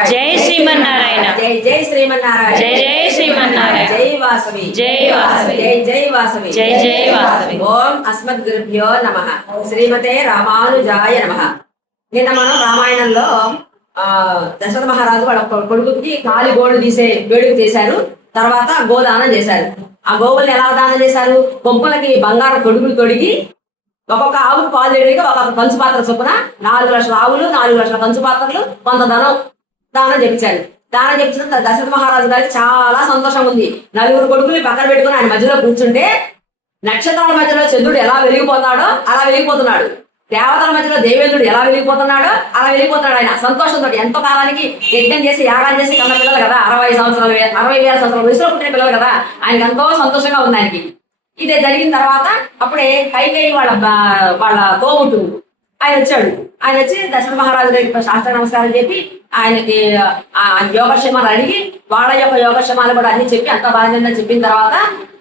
జై శ్రీమన్నారాయణ. జై జై శ్రీమన్నారాయణ. జై జై శ్రీమన్నారాయణ. జై వాసవి. జై వాసవి. జై జై వాసవి. జై జై వాసవి. ఓం అస్మద్ గురుభ్యో నమ. శ్రీమతే రామానుజాయ నమ. నిన్న మనం రామాయణంలో ఆ దశరథ మహారాజు వాళ్ళ కొడుకుకి కాలి గోళ్ళు తీసే వేడుక చేశారు. తర్వాత గోదానం చేశారు. ఆ గోవుల్ని ఎలా దానం చేశారు? కొంపలకి బంగారం తొడుగులు తొడిగి ఒక్కొక్క ఆవుకు పాలు చేయడానికి ఒక్కొక్క కంచు పాత్ర చొప్పున నాలుగు లక్షల ఆవులు నాలుగు లక్షల కంచు పాత్రలు కొంత ధనం. దానం చెప్పించాడు దానం చెప్తున్న దశరథ మహారాజు గారికి చాలా సంతోషం ఉంది నలుగురు కొడుకుని పక్కన పెట్టుకుని ఆయన మధ్యలో కూర్చుంటే నక్షత్రాల మధ్యలో చంద్రుడు ఎలా వెలిగిపోతున్నాడో అలా వెలిగిపోతున్నాడు. దేవతల మధ్యలో దేవేంద్రుడు ఎలా వెలిగిపోతున్నాడో అలా వెలిగిపోతున్నాడు ఆయన. సంతోషంతో ఎంతో కాలానికి యజ్ఞం చేసి యాగాలు చేసి కన్న పిల్లలు కదా అరవై సంవత్సరాలు అరవై వేల సంవత్సరాల వయసులో పుట్టిన పిల్లలు కదా ఆయనకి ఎంతో సంతోషంగా ఉంది ఆయనకి. ఇదే జరిగిన తర్వాత అప్పుడే కైకేయి వాళ్ళ వాళ్ళ తోబుట్టు ఆయన వచ్చాడు. ఆయన వచ్చి దశరథ మహారాజు గారికి శాస్త్ర నమస్కారం చెప్పి ఆయనకి ఆ యోగక్షేమాలు అడిగి వాళ్ళ యొక్క యోగక్షేమాలు కూడా అన్ని చెప్పి అంత బాధ్యత చెప్పిన తర్వాత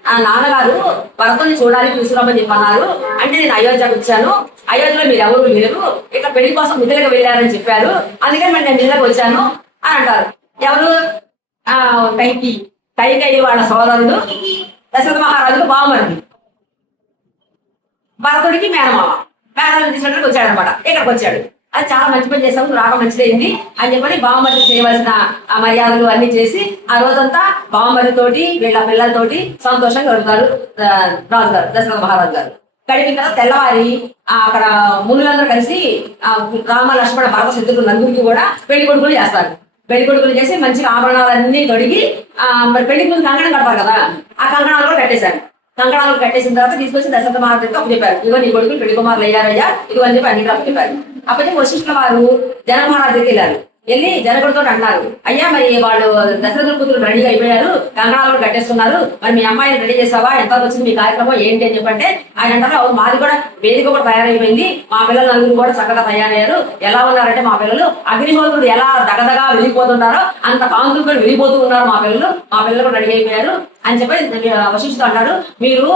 ఆ నాన్నగారు భరతుని చూడడానికి తీసుకురామని చెప్పన్నారు అంటే నేను అయోధ్యకు వచ్చాను. అయోధ్యలో మీరు ఎవరు లేరు. ఇక్కడ పెళ్ళి కోసం మిథులకు వెళ్ళారని చెప్పారు. అందుకని మరి నేను మిథులకు వచ్చాను అని అంటారు. ఎవరు? ఆ కైకి అయ్యి వాళ్ళ సోదరుడు దశరథ మహారాజుకు బావమరుడు భరతుడికి మేనమామ. మేనమామ తీసుకుంటే వచ్చాడు అనమాట ఇక్కడికి వచ్చాడు? అది చాలా మంచి పని చేసాము రాక మంచిదైంది అని చెప్పని బావమరిది చేయవలసిన ఆ మర్యాదలు అన్ని చేసి ఆ రోజంతా బావమరితోటి వీళ్ళ పిల్లలతోటి సంతోషంగా గడుపుతారు రాజు గారు దశరథ మహారాజు గారు. గడిపిన తర్వాత తెల్లవారి అక్కడ మునులందరూ కలిసి ఆ, రామ లక్ష్మణ భరత శత్రులు నలుగురికి కూడా పెళ్ళి కొడుకులు చేస్తారు. పెళ్ళి కొడుకులు చేసి మంచిగా ఆభరణాలన్నీ తొడిగి ఆ, మరి పెళ్ళి ముందు కంకణం కడతారు కదా ఆ కంకణాలు కూడా కట్టేశారు. కంకణాలు కట్టేసిన తర్వాత తీసుకొచ్చి దశరథ మహారాజుకి అప్పు చెప్పారు. ఇదిగో నీ కొడుకులు పెళ్ళి కుమారులు అయ్యారయ్యా. ఇదిగో అని చెప్పి అన్ని అప్పు చెప్పారు. అప్పటి వశిష్ఠుల వారు జనక మహారాజు దగ్గరికి వెళ్ళారు. వెళ్ళి జనకుడితో అన్నారు అయ్యా మరి వాళ్ళు దశరథుల కూతురు రెడీ అయిపోయారు. కంకణాలు కూడా కట్టేస్తున్నారు మరి మీ అమ్మాయిని రెడీ చేసావా? ఎంత వచ్చింది మీ కార్యక్రమం? ఏంటి అని చెప్పంటే ఆయన అంటారు మాది కూడా వేదిక కూడా తయారైపోయింది. మా పిల్లలు నలుగురు కూడా చక్కగా తయారయ్యారు. ఎలా ఉన్నారంటే మా పిల్లలు? అగ్నిహోత్రుడు ఎలా దగదగా వెళ్ళిపోతున్నారో అంత కాంతులు కూడా వెళ్ళిపోతూ ఉన్నారు మా పిల్లలు. మా పిల్లలు కూడా రెడీ అయిపోయారు. అని చెప్పి వశిష్ఠుడు అన్నాడు మీరు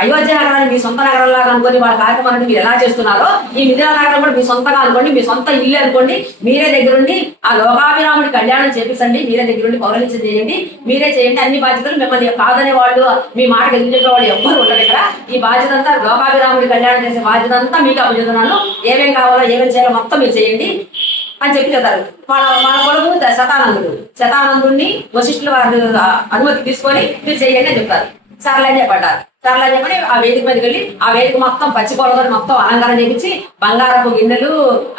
అయోధ్య నగరాన్ని మీ సొంత నగరంలాగా అనుకొని వాళ్ళ కార్యక్రమాన్ని మీరు ఎలా చేస్తున్నారో ఈ మిథిలా నగరం కూడా మీ సొంతగా అనుకోండి మీ సొంత ఇల్లు అనుకోండి మీరే దగ్గరుండి ఆ లోకాభిరాముడి కళ్యాణం చేపించండి మీరే దగ్గరుండి పౌరలించ చేయండి మీరే చేయండి అన్ని బాధ్యతలు మిమ్మల్ని కాదనే వాళ్ళు మీ మాట ఎదురు వాళ్ళు ఎవ్వరు ఉండరు ఇక్కడ. ఈ బాధ్యత అంతా లోకాభిరాముడి కళ్యాణం చేసే బాధ్యత అంతా మీకు అప్పచెప్తున్నాను. ఏమేం కావాలో ఏమేం చేయాలో మొత్తం మీరు చేయండి. అని చెప్పి చెప్తారు. వాళ్ళ వాళ్ళ కొడుకు శతానందుడు. శతానందుడిని వశిష్ఠుల వారి అనుమతి తీసుకొని మీరు చేయండి అని చెప్తారు. సర్లే అని చెప్పంటారు. సర్లే చెప్పని ఆ వేదిక మీదకి వెళ్ళి ఆ వేదిక మొత్తం పచ్చి మొత్తం అలంకారం చేయించి బంగారపు గిన్నెలు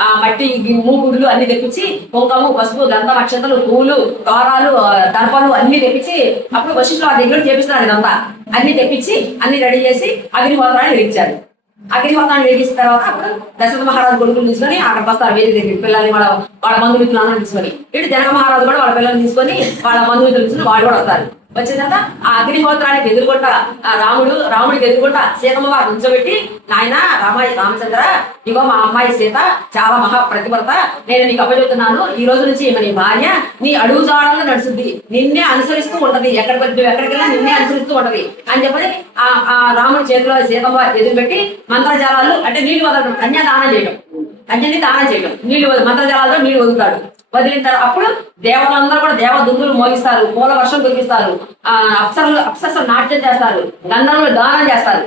ఆ మట్టి గి- మూకుడులు అన్ని తెప్పించి కుంకము పసుపు గంధం అక్షతలు పూలు తోరాలు ఆ, దర్పలు అన్ని తెప్పించి అప్పుడు వశిష్ఠుల వారి దగ్గర చేపిస్తున్నారు ఇదంతా. అన్ని తెప్పించి అన్ని రెడీ చేసి అగ్నిహోత్రాన్ని తెచ్చారు అగ్నిహోత్రాన్ని వేగించిన తర్వాత అప్పుడు దశరథ మహారాజు కొడుకులు తీసుకొని అక్కడ వస్తారు వేదిక దగ్గరికి పిల్లల్ని వాళ్ళ వాళ్ళ బంధుమిత్రులు అందరూ తీసుకొని ఇటు జనక మహారాజు కూడా వాళ్ళ పిల్లల్ని తీసుకొని వాళ్ళ బంధుమిత్రులు తీసుకుని వాళ్ళు కూడా వస్తారు. వచ్చిన తర్వాత ఆ అగ్నిహోత్రానికి ఎదుర్కొంట ఆ రాముడు రాముడికి ఎదుర్కొంట సీతమ్మ వారు ఉంచబెట్టి నాయన రామాయి రామచంద్ర ఇగో మా అమ్మాయి సీత చాలా మహా ప్రతిభత నేను నీకు అప్పచెబుతున్నాను. ఈ రోజు నుంచి ఈమె నీ భార్య. నీ అడుగు జాడల్లో నడుస్తుంది. నిన్నే అనుసరిస్తూ ఉంటది. ఎక్కడికి నువ్వు ఎక్కడికి వెళ్ళినా నిన్నే అనుసరిస్తూ ఉంటది. అని చెప్పని ఆ ఆ రాముడి చేతిలో సీతమ్మ వారికి ఎదురు పెట్టి మంత్రజాలాలు అంటే నీళ్ళు వదలడం కన్యాదానం చేయడం. కన్యని దానం చేయడం. నీళ్ళు వద- మంత్రజాలాలతో నీళ్ళు వదులుతాడు. వదిలిన తర్వాత అప్పుడు దేవతలందరూ కూడా దేవ దుందులు మోగిస్తారు పూల వర్షం కురిపిస్తారు ఆ అప్సరలు అప్సరసలు నాట్యం చేస్తారు గంధర్వులు దానం చేస్తారు.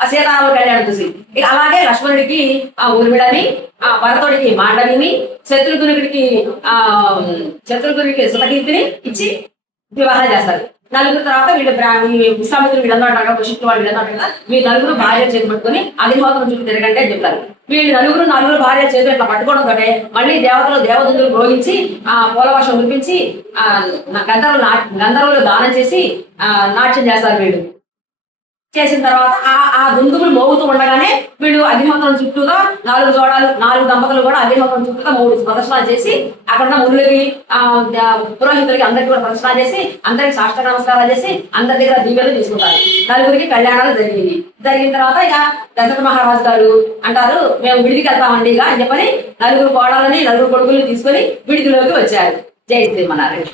ఆ సీతారామ కళ్యాణం చూసి. ఇక అలాగే లక్ష్మణుడికి ఆ ఊర్మిళని ఆ భరతుడికి మాండవిని శత్రుఘ్నుడికి ఆ శత్రుఘ్నుడికి సుతకీర్తిని ఇచ్చి వివాహం చేస్తారు. నలుగురు తర్వాత వీళ్ళు బ్రా- ఈ వీళ్ళందరూ అంటారు కదా వాళ్ళు వీళ్ళందరూ అంటారు కదా మీ నలుగురు భార్య చేతి పట్టుకొని అగ్నిహోత్రం చుట్టూ తిరగంటే చెప్తారు వీళ్ళు నలుగురు నలుగురు భార్య చేతులు ఇట్లా పట్టుకోవడం తోటే మళ్ళీ దేవతలు దేవదుందులు భోగించి ఆ పూల వర్షం కురిపించి ఆ గంధర్వులు నాట్- గంధర్వులు దానం చేసి ఆ నాట్యం చేస్తారు వీళ్ళు. చేసిన తర్వాత ఆ ఆ దుందుములు మోగుతూ ఉండగానే వీళ్ళు అగ్నిహోత్రం చుట్టూగా నాలుగు జోడాలు నాలుగు దంపతులు కూడా అగ్నిహోత్రం చుట్టూగా మూడు ప్రదర్శన చేసి అక్కడ మురులకి ఆ పురోహితులకి అందరికి కూడా ప్రదర్శన చేసి అందరికి సాష్ట నమస్కారాలు చేసి అందరి దగ్గర దీవెలు తీసుకుంటారు. నలుగురికి కళ్యాణాలు జరిగింది జరిగిన తర్వాత ఇక దశరథ మహారాజు గారు అంటారు మేము విడిదికి వెళ్తామండి ఇక అని చెప్పని నలుగురు కోడలని నలుగురు కొడుకులు తీసుకొని విడిదిలోకి వచ్చారు. జై శ్రీమన్నారాయణ.